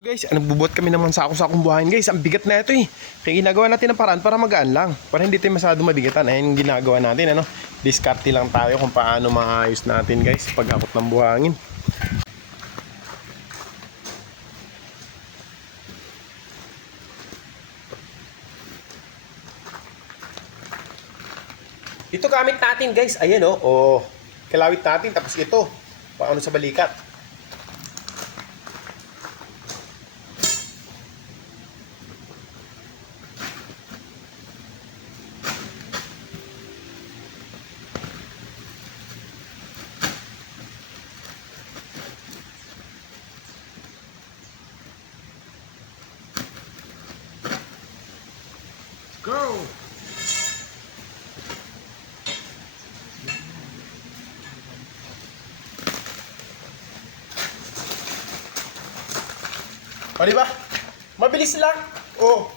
Guys, nagbubuhat kami naman sakong buhayin guys. Ang bigat na ito eh. Kaya ginagawa natin ng paraan para magaan lang. Para hindi tayo masyado mabigatan. Ayun yung ginagawa natin. Ano? Diskarte lang tayo kung paano maayos natin guys. Pag-akot ng buhangin. Ito gamit natin guys. Ayan o. Oh. Kalawit natin. Tapos ito. Paano sa balikat. Go! O diba? Mabilis lang. Oh.